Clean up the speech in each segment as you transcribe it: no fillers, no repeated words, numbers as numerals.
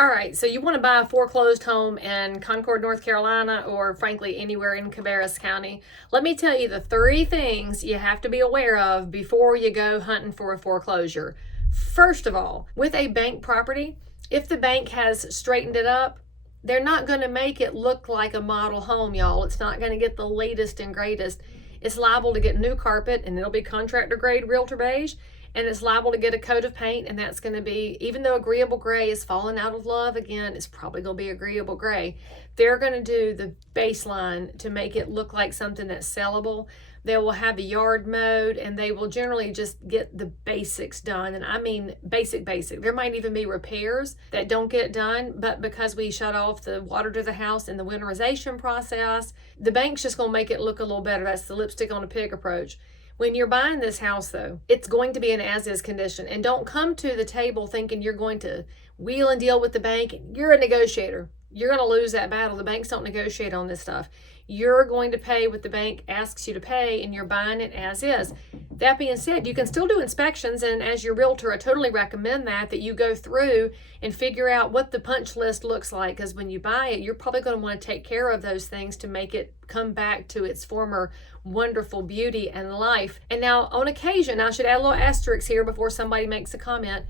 All right, so you want to buy a foreclosed home in Concord, North Carolina, or frankly, anywhere in Cabarrus County. Let me tell you the 3 things you have to be aware of before you go hunting for a foreclosure. First of all, with a bank property, if the bank has straightened it up, they're not going to make it look like a model home, y'all. It's not going to get the latest and greatest. It's liable to get new carpet, and it'll be contractor grade realtor beige. And it's liable to get a coat of paint, and that's going to be, even though agreeable gray is falling out of love again, it's probably going to be agreeable gray. They're going to do the baseline to make it look like something that's sellable. They will have the yard mowed, and they will generally just get the basics done. And I mean basic. There might even be repairs that don't get done, but because we shut off the water to the house in the winterization process, the bank's just going to make it look a little better. That's the lipstick on a pig approach. When you're buying this house, though, it's going to be in as-is condition. And don't come to the table thinking you're going to wheel and deal with the bank. You're a negotiator. You're going to lose that battle. The banks don't negotiate on this stuff. You're going to pay what the bank asks you to pay, and you're buying it as is. That being said, you can still do inspections, and as your realtor, I totally recommend that you go through and figure out what the punch list looks like, because when you buy it, you're probably going to want to take care of those things to make it come back to its former wonderful beauty and life. And now, on occasion, I should add a little asterisk here before somebody makes a comment.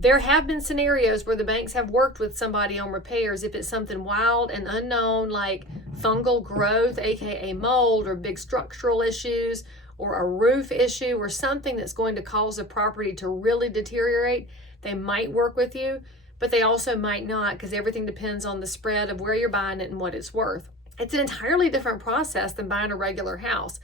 There have been scenarios where the banks have worked with somebody on repairs if it's something wild and unknown, like fungal growth, aka mold, or big structural issues, or a roof issue, or something that's going to cause a property to really deteriorate. They might work with you, but they also might not, because everything depends on the spread of where you're buying it and what it's worth. It's an entirely different process than buying a regular house.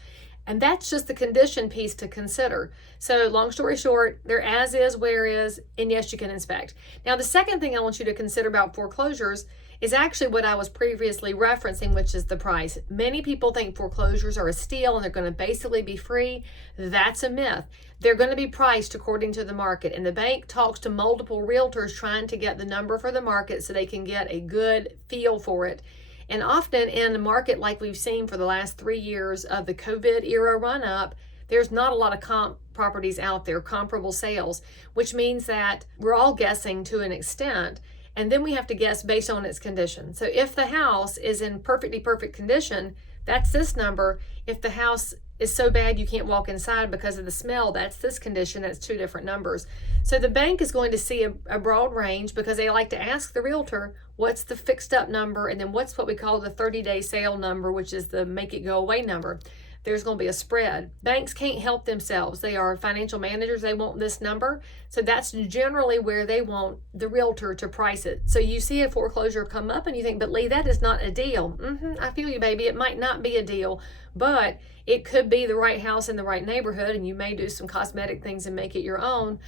And that's just the condition piece to consider. So long story short, they're as is, where is, and yes, you can inspect. Now, the second thing I want you to consider about foreclosures is actually what I was previously referencing, which is the price. Many people think foreclosures are a steal and they're going to basically be free. That's a myth. They're going to be priced according to the market. And the bank talks to multiple realtors trying to get the number for the market so they can get a good feel for it. And often in a market like we've seen for the last 3 years of the COVID era run up, there's not a lot of comp properties out there, comparable sales, which means that we're all guessing to an extent. And then we have to guess based on its condition. So if the house is in perfect condition, that's this number. If the house is so bad you can't walk inside because of the smell, that's this condition. That's 2 different numbers. So the bank is going to see a broad range, because they like to ask the realtor, what's the fixed up number, and then what's what we call the 30-day sale number, which is the make it go away number. There's going to be a spread. Banks can't help themselves. They are financial managers. They want this number. So that's generally where they want the realtor to price it. So you see a foreclosure come up and you think, but Leigh, that is not a deal. I feel you, baby. It might not be a deal, but it could be the right house in the right neighborhood, and you may do some cosmetic things and make it your own,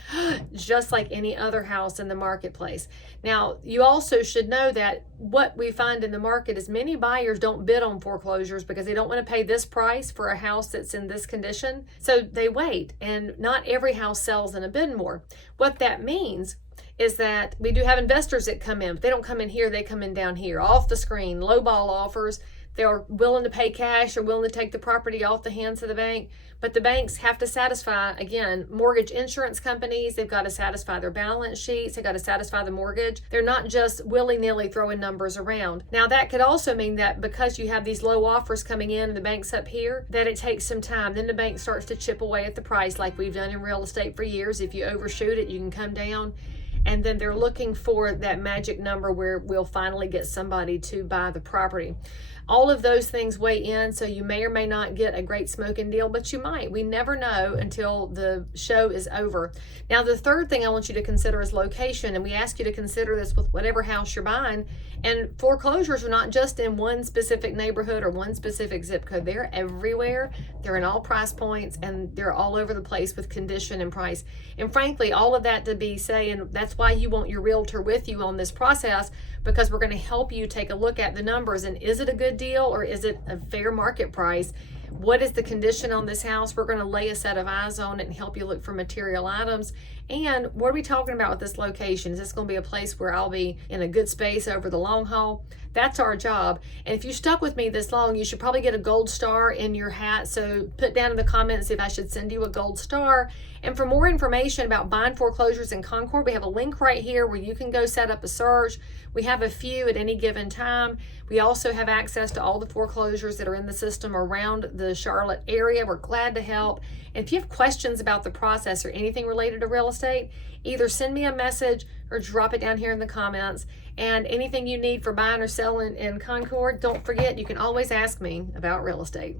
just like any other house in the marketplace. Now, you also should know that what we find in the market is many buyers don't bid on foreclosures because they don't want to pay this price for a house that's in this condition. So they wait, and not every house sells in a bid more. What that means is that we do have investors that come in, but they don't come in here, they come in down here, off the screen, lowball offers. They're willing to pay cash or willing to take the property off the hands of the bank. But the banks have to satisfy, again, mortgage insurance companies. They've got to satisfy their balance sheets. They've got to satisfy the mortgage. They're not just willy-nilly throwing numbers around. Now, that could also mean that because you have these low offers coming in and the bank's up here, that it takes some time. Then the bank starts to chip away at the price like we've done in real estate for years. If you overshoot it, you can come down. And then they're looking for that magic number where we'll finally get somebody to buy the property. All of those things weigh in, so you may or may not get a great smoking deal, but you might. We never know until the show is over. Now, the third thing I want you to consider is location, and we ask you to consider this with whatever house you're buying. And foreclosures are not just in one specific neighborhood or one specific zip code. They're everywhere. They're in all price points, and they're all over the place with condition and price. And frankly, all of that to be saying, that's why you want your realtor with you on this process, because we're going to help you take a look at the numbers, and is it a good deal or is it a fair market price? What is the condition on this house? We're going to lay a set of eyes on it and help you look for material items. And what are we talking about with this location? Is this going to be a place where I'll be in a good space over the long haul? That's our job. And if you stuck with me this long, you should probably get a gold star in your hat. So put down in the comments if I should send you a gold star. And for more information about buying foreclosures in Concord, we have a link right here where you can go set up a search. We have a few at any given time. We also have access to all the foreclosures that are in the system around the Charlotte area. We're glad to help. And if you have questions about the process or anything related to real estate, either send me a message or drop it down here in the comments. And anything you need for buying or selling in Concord, don't forget, you can always ask me about real estate.